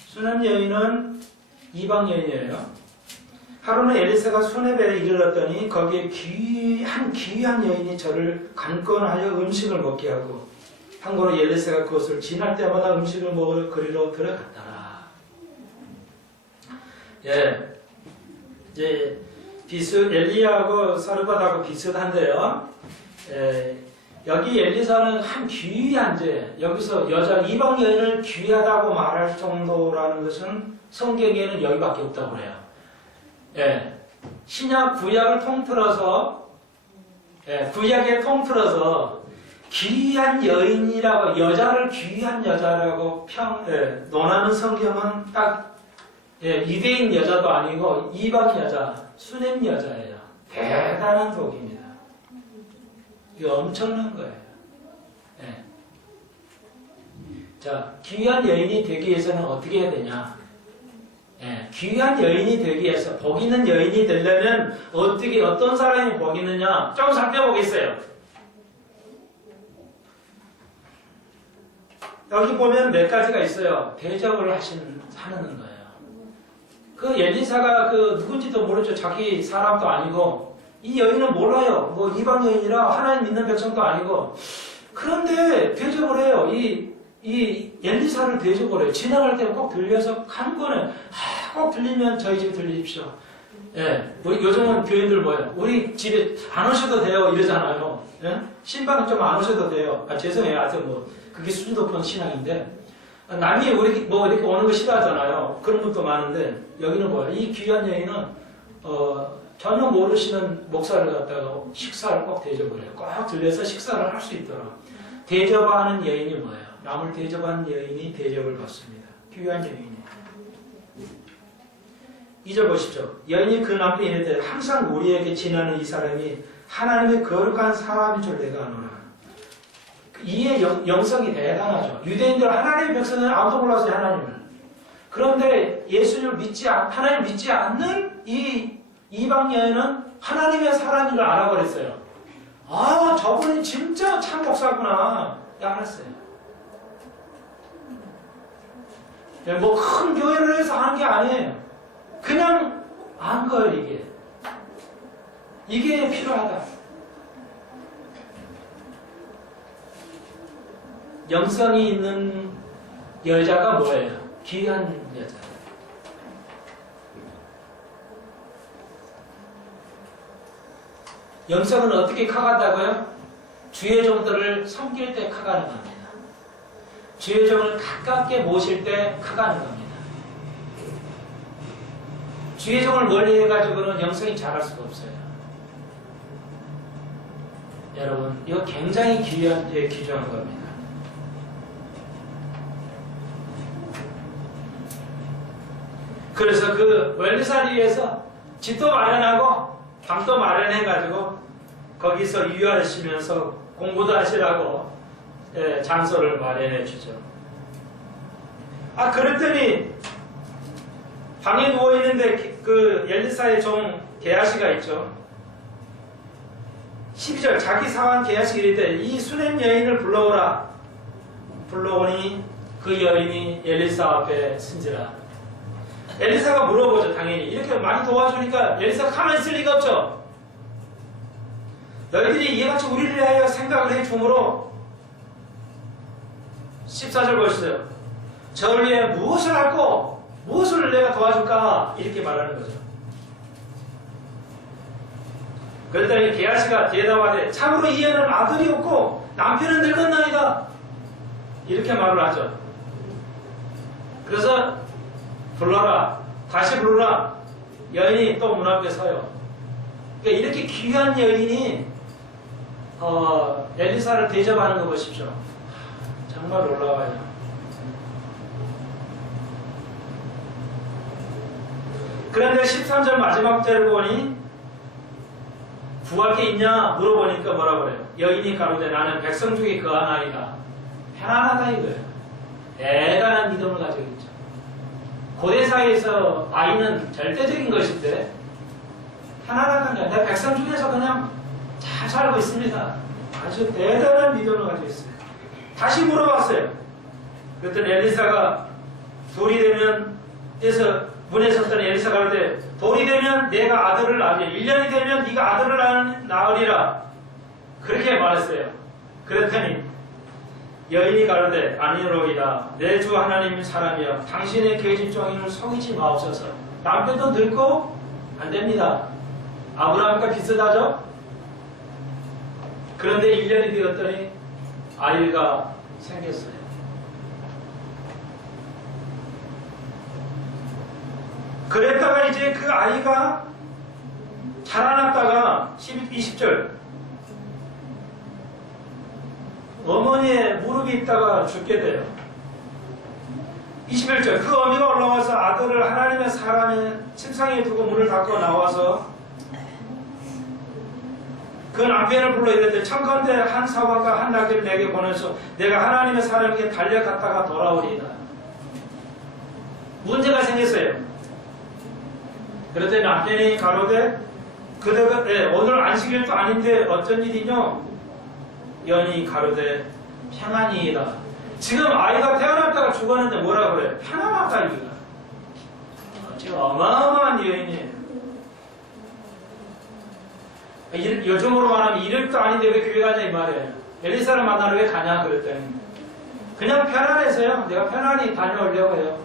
수냄 여인은 이방 여인이에요. 하루는 엘리사가 수네벨에 이르렀더니 거기에 귀한 여인이 저를 간건하여 음식을 먹게 하고 한고로 엘리사가 그것을 지날 때마다 음식을 먹을 거리로 들어갔더라. 예, 이제 엘리야하고 사르밧하고 비슷한데요. 여기 엘리사는 한 귀한 여기서 여자 이방 여인을 귀하다고 말할 정도라는 것은 성경에는 여기밖에 없다고 그래요. 예, 신약 구약을 통틀어서 구약에 통틀어서 귀한 여인이라고 여자를 귀한 여자라고 논하는 성경은 딱 유대인 여자도 아니고 이방 여자, 수냄 여자예요. 대단한 독입니다. 이거 엄청난 거예요. 예. 자, 귀한 여인이 되기 위해서는 어떻게 해야 되냐? 귀한 여인이 되기 위해서 복 있는 여인이 되려면 어떤 사람이 복 있느냐? 좀 살펴보겠어요. 여기 보면 몇 가지가 있어요. 대접을 하는 거예요. 그 엘리사가 누군지도 모르죠. 자기 사람도 아니고 이 여인은 몰라요. 뭐 이방 여인이라 하나님 믿는 백성도 아니고 그런데 대접을 해요. 이 엘리사를 대접을 해요. 지나갈 때 꼭 들려서 간구는 꼭 들리면 저희 집에 들리십시오. 예, 우리 요즘은 교인들 뭐예요? 우리 집에 안 오셔도 돼요 이러잖아요. 예? 신방은 좀 안 오셔도 돼요. 죄송해요. 아직 그게 수준 높은 신앙인데 남이 우리 이렇게 오는 거 싫어하잖아요. 그런 분도 많은데 여기는 뭐예요? 이 귀한 여인은 전혀 모르시는 목사를 갖다가 식사를 꼭 대접을 해요. 꼭 들려서 식사를 할 수 있도록 대접하는 여인이 뭐예요? 남을 대접하는 여인이 대접을 받습니다. 귀한 여인이. 2절 보십시오. 여인이 그 남편이 이르되 항상 우리에게 지나는 이 사람이 하나님의 거룩한 사람인 줄 내가 아노라. 이의 영성이 대단하죠. 유대인들 하나님의 백성은 아무도 몰랐어요. 하나님을. 그런데 예수님을 하나님을 믿지 않는 이 이방 여인은 하나님의 사람인 걸 알아버렸어요. 아, 저분이 진짜 참 목사구나. 알았어요. 뭐 큰 교회를 해서 하는 게 아니에요. 그냥 안 거예요, 이게. 이게 필요하다. 영성이 있는 여자가 뭐예요? 귀한 여자. 영성은 어떻게 커간다고요? 주의 종들을 섬길 때 커가는 겁니다. 주의 종을 가깝게 모실 때 커가는 겁니다. 주의 종을 멀리 해가지고는 영성이 자랄 수가 없어요. 여러분, 이거 굉장히 귀중한 겁니다. 그래서 그 원리살이에서 집도 마련하고 방도 마련해가지고 거기서 유하시면서 공부도 하시라고 장소를 마련해 주죠. 그랬더니 방에 누워있는데 그 엘리사의 종 게하시가 있죠. 12절 자기 사환 게하시가 이르되 이 수냄 여인을 불러오라. 불러오니 그 여인이 엘리사 앞에 쓴지라. 엘리사가 물어보죠. 당연히 이렇게 많이 도와주니까 엘리사가 가만히 있을 리가 없죠. 너희들이 이같이 우리를 위하여 생각을 해주므로 14절 보시죠. 저를 위해 무엇을 할고 무엇을 내가 도와줄까? 이렇게 말하는 거죠. 그랬더니 게하시가 대답하되 참으로 이 여인은 아들이 없고 남편은 늙었나이다. 이렇게 말을 하죠. 그래서 불러라. 다시 부르라. 여인이 또 문 앞에 서요. 그러니까 이렇게 귀한 여인이 엘리사를 대접하는 거 보십시오. 정말 놀라워요. 그런데 13절 마지막 절을 보니 구할 게 있냐 물어보니까 뭐라 그래요? 여인이 가로되 나는 백성 중에 거하나이다. 편안하다 이거예요. 대단한 믿음을 가지고 있죠. 고대 사회에서 아이는 절대적인 것인데 편안하다는 게 아니라 백성 중에서 그냥 잘 살고 있습니다. 아주 대단한 믿음을 가지고 있어요. 다시 물어봤어요. 그랬더니 엘리사가 돌이 되면 에서 문에 섰던 엘리사가 그럴 때 돌이 되면 내가 아들을 낳으리라. 1년이 되면 네가 아들을 낳으리라. 그렇게 말했어요. 그랬더니 여인이 가로되 아니로이다. 내 주 하나님 사람이여 당신의 계집종인을 속이지 마옵소서. 남편도 늙고 안 됩니다. 아브라함과 비슷하죠? 그런데 1년이 되었더니 아이가 생겼어요. 그랬다가 이제 그 아이가 자라났다가 20절 어머니의 무릎이 있다가 죽게 돼요. 21절 그 어미가 올라와서 아들을 하나님의 사람의 침상에 두고 문을 닫고 나와서 그 남편을 불러 이랬더니 청컨대 한 사관과 한 낙지를 내게 보내서 내가 하나님의 사람에게 달려갔다가 돌아오리이다. 문제가 생겼어요. 그랬더니 남편이 가로되 그대가 오늘 안식일도 아닌데 어쩐 일이뇨? 여인이 가로되 평안이이다. 지금 아이가 태어났다가 죽었는데 뭐라 그래? 평안하다 이거야. 지금 어마어마한 여인이에요. 요즘으로 말하면 이름도 아닌데 왜 교회 가냐 이 말이에요. 엘리사를 만나러 왜 가냐 그랬더니 그냥 편안해서요. 내가 편안히 다녀오려고 해요.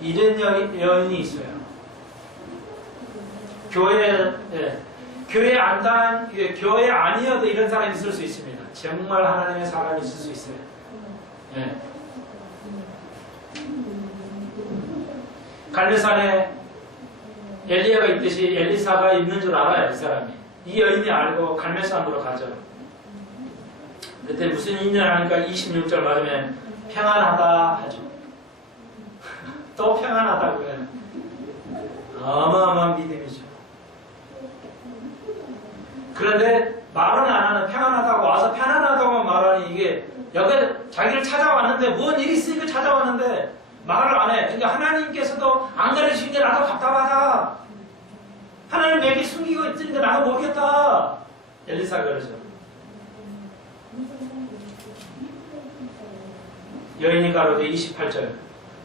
이런 여인이 있어요. 교회 아니어도 이런 사람이 있을 수 있습니다. 정말 하나님의 사람이 있을 수 있어요. 예. 갈매산에 엘리야가 있듯이 엘리사가 있는 줄 알아요, 이 사람이. 이 여인이 알고 갈매산으로 가죠. 그때 무슨 인연 하니까 26절 맞으면 평안하다 하죠. 또 평안하다고 해요. 어마어마한 믿음이죠. 그런데 말은 안 하는 평안하다고 와서 편안하다고 말하니 이게 여기 자기를 찾아왔는데 뭔 일이 있으니까 찾아왔는데 말을 안 해. 그러니까 하나님께서도 안 가르치는 게 나도 답답하다. 하나님 내게 숨기고 있으니까 나도 모르겠다. 엘리사가 그러죠. 여인이 가로되 28절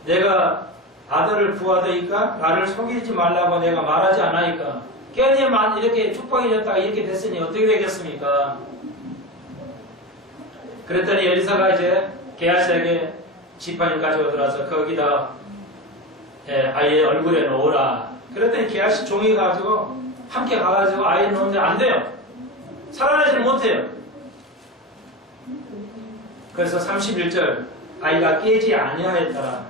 내가 아들을 구하더이까 나를 속이지 말라고 내가 말하지 않아이까 깨어지만 이렇게 축복이 졌다가 이렇게 됐으니 어떻게 되겠습니까? 그랬더니 엘리사가 이제 게하시에게 지팡이를 가지고 들어와서 거기다 아이의 얼굴에 놓으라. 그랬더니 게하시 종이 가지고 함께 가가지고 아이를 놓는데 안 돼요. 살아나지 못해요. 그래서 31절 아이가 깨지 아니하였더라.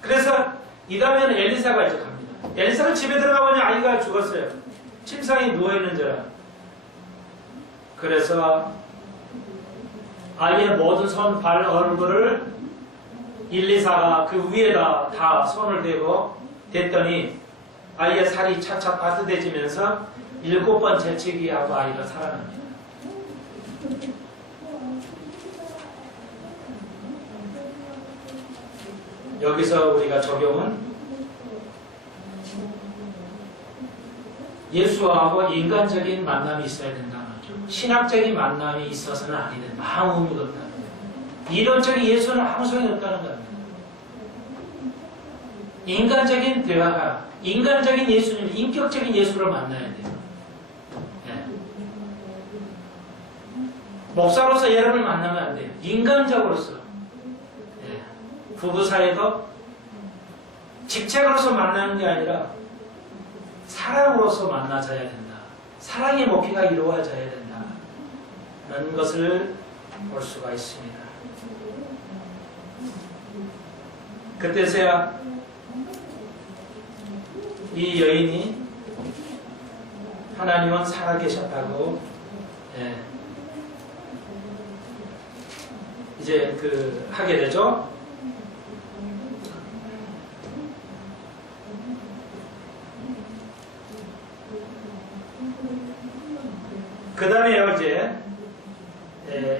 그래서 이 다음에는 엘리사가 이제 갑니다. 엘리사가 집에 들어가보니 아이가 죽었어요. 침상에 누워있는지라. 그래서 아이의 모든 손, 발, 얼굴을 엘리사가 그 위에다 다 손을 댔더니 아이의 살이 차차 따뜻해지면서 7번 재치기 하고 아이가 살아납니다. 여기서 우리가 적용은 예수하고 인간적인 만남이 있어야 된다는 거죠. 신학적인 만남이 있어서는 아니 된다. 아무 의미가 없다는 거예요. 이론적인 예수는 아무 소용이 없다는 겁니다. 인간적인 대화가 인간적인 예수님, 인격적인 예수를 만나야 돼요. 네. 목사로서 여러분을 만나면 안 돼요. 인간적으로서. 네. 부부 사이도 직책으로서 만나는 게 아니라 사랑으로서 만나져야 된다. 사랑의 목회가 이루어져야 된다. 라는 것을 볼 수가 있습니다. 그때서야 이 여인이 하나님은 살아계셨다고 이제 하게 되죠. 그 다음에 이제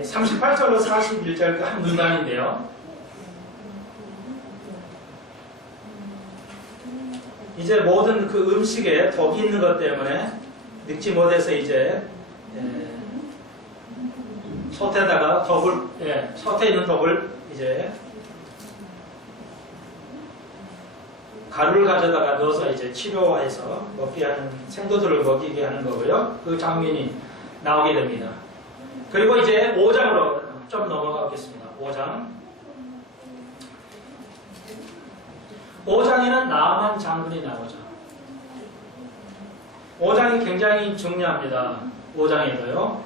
38절로 41절 한 문단인데요. 이제 모든 그 음식에 덕이 있는 것 때문에 늙지 못해서 이제 솥에다가 솥에 있는 덕을 이제 가루를 가져다가 넣어서 이제 치료해서 먹게 하는, 생도들을 먹이게 하는 거고요. 그 장면이 나오게 됩니다. 그리고 이제 5장으로 좀 넘어가겠습니다. 5장에는 나만 장군이 나오죠. 5장이 굉장히 중요합니다. 5장에도요.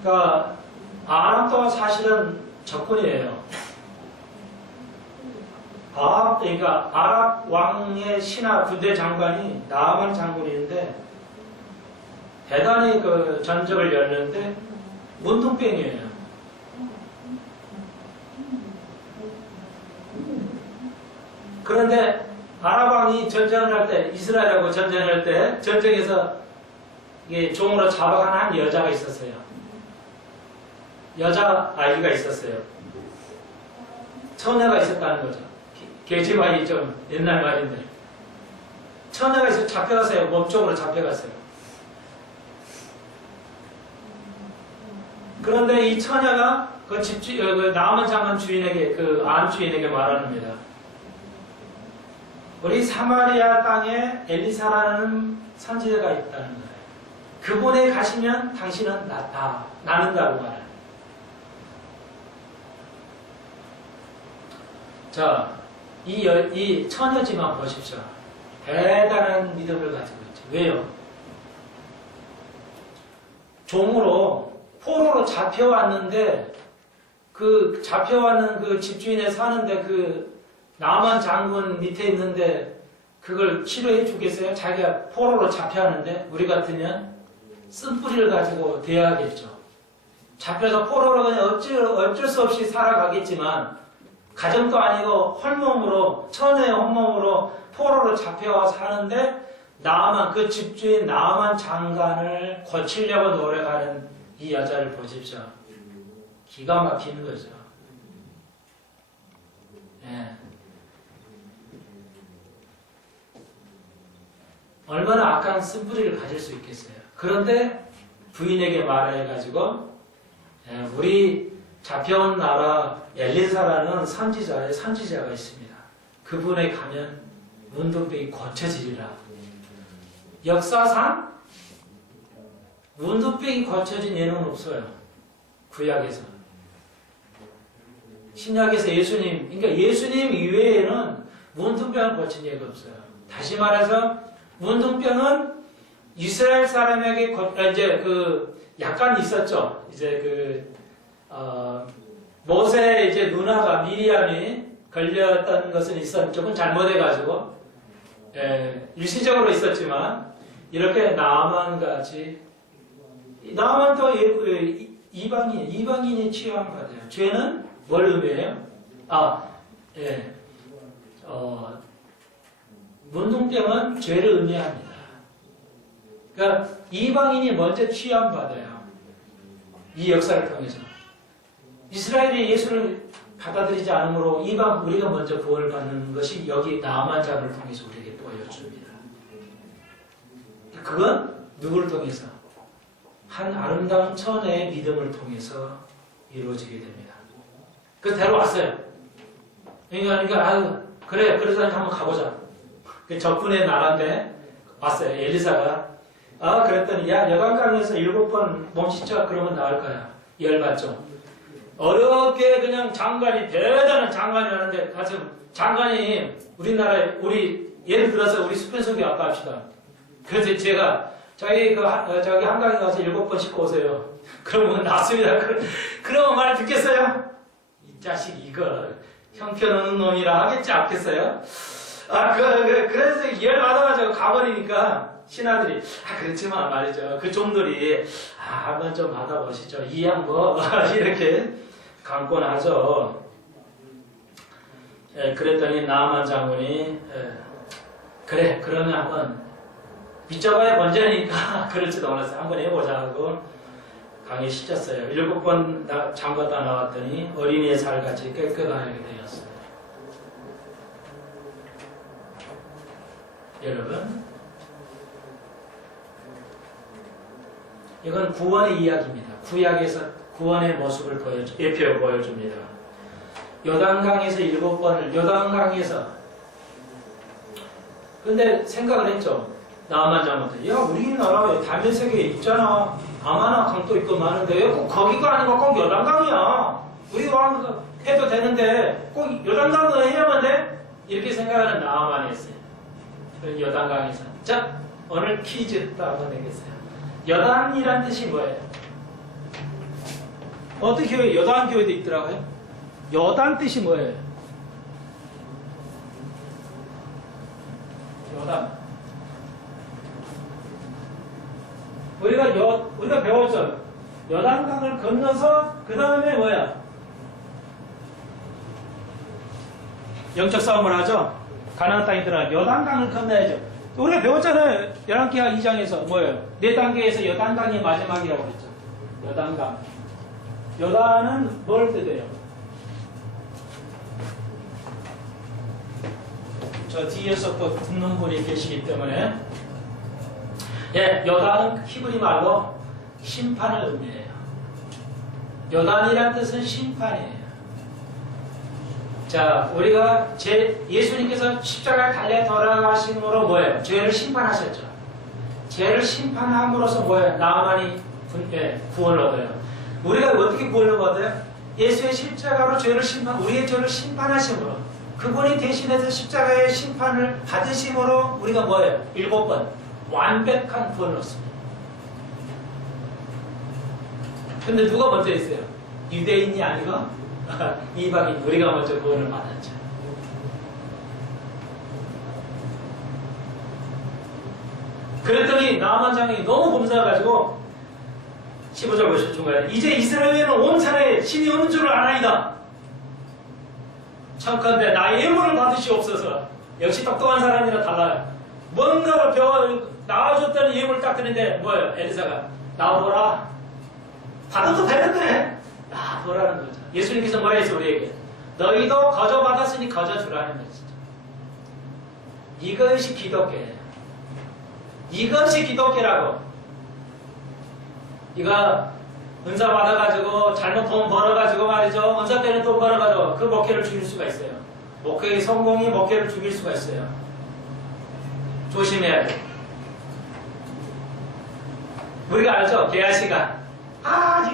그러니까 아람도 사실은 적군이에요. 그러니까 아랍 왕의 신하 군대 장관이 나만 장군인데 대단히 그 전적을 열는데 문둥병이에요. 그런데 아랍 왕이 전쟁을 할 때, 이스라엘하고 전쟁할 때 전쟁에서 이게 종으로 잡아가는 한 여자가 있었어요. 여자 아이가 있었어요. 처녀가 있었다는 거죠. 계집아이 좀 옛날 말인데 처녀가 있어 잡혀갔어요. 몸쪽으로 잡혀갔어요. 그런데 이 처녀가 그 나만 장관 주인에게, 그 안 주인에게 말합니다. 우리 사마리아 땅에 엘리사라는 선지자가 있다는 거예요. 그분에 가시면 당신은 나는다고 말해요. 자, 이 처녀지만 보십시오. 대단한 믿음을 가지고 있죠. 왜요? 종으로, 포로로 잡혀왔는데, 그 잡혀왔는 그 집주인에 사는데 그 나만 장군 밑에 있는데 그걸 치료해 주겠어요? 자기가 포로로 잡혀왔는데 우리 같으면 쓴뿌리를 가지고 대하겠죠. 잡혀서 포로로 그냥 어쩔 수 없이 살아가겠지만 가정도 아니고 헐몸으로, 처녀의 헐몸으로 포로로 잡혀와 사는데 나만, 그 집주인 나만 장관을 고치려고 노력하는 이 여자를 보십시오. 기가 막히는 거죠. 예. 얼마나 악한 쓴뿌리를 가질 수 있겠어요. 그런데 부인에게 말해가지고 우리 잡혀온 나라 엘리사라는 선지자가 있습니다. 그분에 가면 문둥병이 고쳐지리라. 역사상 문둥병이 고쳐진 예는 없어요. 구약에서. 신약에서 예수님, 그러니까 예수님 이외에는 문둥병을 고친 예가 없어요. 다시 말해서 문둥병은 이스라엘 사람에게 이제 그 약간 있었죠. 이제 모세의 이제 누나가 미리암이 걸렸던 것은 조금 잘못해가지고 일시적으로 있었지만 이렇게 나만같이 나만도 이방인이 취함받아요. 죄는 뭘 의미해요? 문둥병은 죄를 의미합니다. 그러니까 이방인이 먼저 취함받아요. 이 역사를 통해서. 이스라엘이 예수를 받아들이지 않으므로 우리가 먼저 구원을 받는 것이 여기 나만 자를 통해서 우리에게 보여줍니다. 그건 누구를 통해서? 한 아름다운 처녀의 믿음을 통해서 이루어지게 됩니다. 그래서 데려왔어요. 그러니까 그래, 그래서 한번 가보자. 그 적군의 나라인데 왔어요. 엘리사가. 그랬더니 여간강에서 7번 몸짓자 그러면 나을 거야. 열받죠. 어렵게 그냥 장관이, 대단한 장관이 하는데 가서 장관이 우리나라에, 예를 들어서 우리 수pen석이 아까 합시다. 그래서 제가 저기 한강에 가서 7번 씻고 오세요. 그러면 낫습니다. 그러면 말 듣겠어요? 이 자식 이거 형편없는 놈이라 하겠지 않겠어요? 그래서 열받아가지고 가버리니까 신하들이 그렇지만 말이죠. 그 종들이 한번 좀 받아보시죠. 이 양뭐 이렇게 강권 하죠. 그랬더니 나만 장군이 그래 그러면 한번 믿져봐야 번제니까 그럴지도 몰랐어요. 한번 해보자 하고 강에 씻었어요. 7번 잠갔다 나왔더니 어린이의 살같이 깨끗하게 되었어요. 여러분, 이건 구원의 이야기입니다. 구약에서 구원의 모습을 보여줍니다. 요단강에서 7번을 요단강에서 근데 생각을 했죠. 나만 잘못해. 야, 우리나라에 다메섹에 있잖아. 아마나 강도 있고 많은데 꼭 거기가 아니고 꼭 요단강이야. 우리 왕 해도 되는데 꼭 요단강을 해야만 돼? 이렇게 생각하는 나만이 했어요. 요단강에서. 자, 오늘 퀴즈 또 한번 내겠어요. 요단이란 뜻이 뭐예요? 어떤 교회, 요단 교회도 있더라고요. 요단 뜻이 뭐예요? 요단. 우리가 배웠죠. 요단강을 건너서 그 다음에 뭐야? 영적 싸움을 하죠. 가나안 땅에 들어가 요단강을 건너야죠. 우리가 배웠잖아요. 열왕기하 2장에서 뭐예요? 4단계에서 요단강이 마지막이라고 그랬죠. 요단강. 요단은 뭘 뜻해요? 저 뒤에서 또 듣는 분이 계시기 때문에 예, 요단은 히브리 말로 심판을 의미해요. 요단이란 뜻은 심판이에요. 자, 우리가 예수님께서 십자가에 달려 돌아가심으로 뭐예요? 죄를 심판하셨죠. 죄를 심판함으로써 뭐예요? 나만이 구원을 얻어요. 우리가 어떻게 구원을 얻어요? 예수의 십자가로 우리의 죄를 심판하심으로 그분이 대신해서 십자가의 심판을 받으심으로 우리가 뭐예요? 7번 완벽한 구원을 얻습니다. 근데 누가 먼저 했어요? 유대인이 아니고 이방인, 우리가 먼저 구원을 받았죠. 그랬더니 나만 장이 너무 범사해가지고 15절 보시죠. 중간에 이제 이스라엘에는 온 사람에 신이 없는 줄을 아나이다. 참컨대 나의 예물을 받으시옵소서. 역시 똑똑한 사람이라 달라요. 뭔가를 나와줬다는 예물을 딱 드는데 뭐예요? 엘리사가 나와보라. 받아도 되는데 나와보라는 거죠. 예수님께서 뭐라 했어요? 우리에게 너희도 거저 받았으니 거저 주라는 거죠. 이것이 기독교예요. 이것이 기독교라고. 이거 은사 받아가지고 잘못 돈 벌어가지고 말이죠. 은사 때는 돈 벌어가지고 그 목회를 죽일 수가 있어요. 목회의 성공이 목회를 죽일 수가 있어요. 조심해야 돼. 우리가 알죠? 게하시가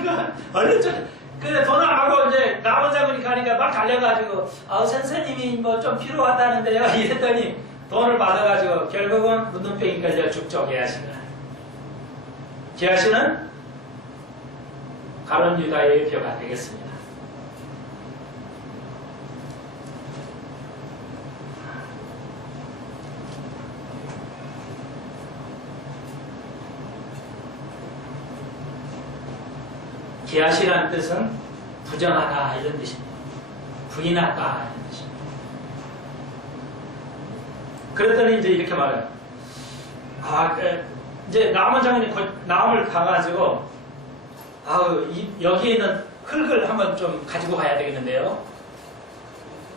이거 얼른 그래 돈 안 하고 이제 남은 자분이 가니까 막 달려가지고 선생님이 뭐 좀 필요하다는데요 이랬더니 돈을 받아가지고 결국은 문둥병이 걸려 죽죠. 게하시는 가룟 유다의 표가 되겠습니다. 게하시라는 뜻은 부정하다 이런 뜻입니다. 부인하다 이런 뜻입니다. 그랬더니 이제 이렇게 말해요. 이제 남은 장인이 남을 가가지고 여기에 있는 흙을 한번 좀 가지고 가야 되겠는데요.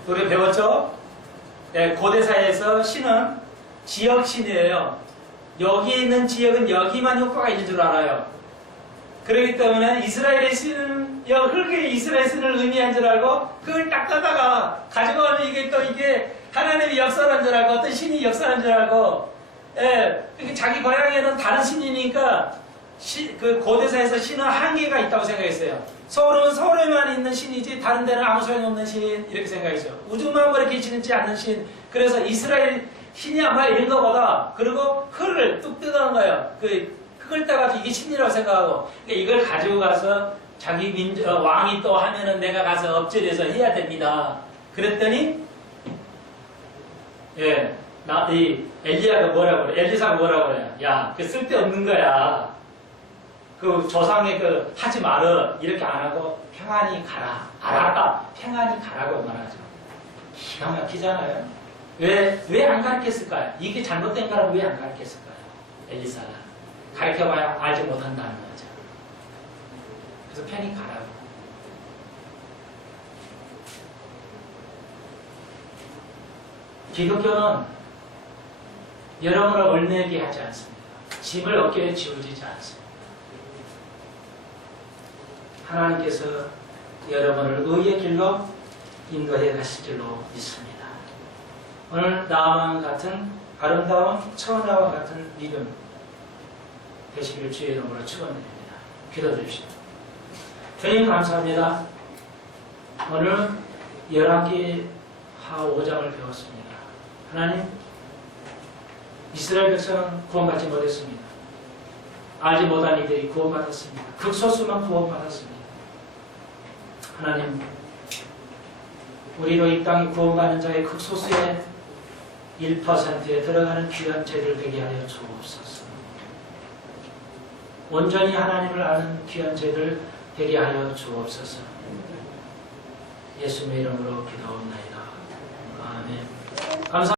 우리 배웠죠? 네, 고대사에서 신은 지역신이에요. 여기에 있는 지역은 여기만 효과가 있는 줄 알아요. 그렇기 때문에 이스라엘의 신은 흙에 이스라엘 신을 의미한 줄 알고 그걸 딱 따다가 가지고 오면 이게 하나님이 역사한 줄 알고 어떤 신이 역사한 줄 알고 자기 고향에는 다른 신이니까 그 고대사에서 신은 한계가 있다고 생각했어요. 서울은 서울에만 있는 신이지 다른 데는 아무 소용이 없는 신 이렇게 생각했어요. 우주만물에 계시지 않는 신. 그래서 이스라엘 신이 아마 이런 것보다 그리고 흙을 뚝 뜯어놓은 거예요. 흙을 따가지고 이게 신이라고 생각하고 이걸 가지고 가서 자기 왕이 또 하면은 내가 가서 엎질려서 해야 됩니다. 그랬더니 엘리야가 뭐라고 그래? 엘리사가 뭐라고 그래? 야, 그 쓸데없는 거야. 그 조상의 하지 말어. 이렇게 안 하고 평안히 가라. 알았다. 평안히 가라고 말하죠. 기가 막히잖아요. 왜 안 가르쳤을까요? 이게 잘못된 거라고 왜 안 가르쳤을까요? 엘리사가. 가르쳐봐야 알지 못한다는 거죠. 그래서 편히 가라고. 기독교는 여러분을 얽매이게 하지 않습니다. 짐을 어깨에 지우지지 않습니다. 하나님께서 여러분을 의의 길로 인도해 가실 줄로 믿습니다. 오늘 나만 같은 아름다운 처녀와 같은 믿음 되시길 주의 이름으로 축원드립니다. 기도드립시다. 주님 감사합니다. 오늘 열왕기 하 5장을 배웠습니다. 하나님, 이스라엘 백성은 구원받지 못했습니다. 알지 못한 이들이 구원받았습니다. 극소수만 구원받았습니다. 하나님, 우리도 이 땅에 구원받는 자의 극소수의 1%에 들어가는 귀한 죄를 되게 하여 주옵소서. 온전히 하나님을 아는 귀한 죄를 되게 하여 주옵소서. 예수님의 이름으로 기도합니다. 아멘. 감사합니다.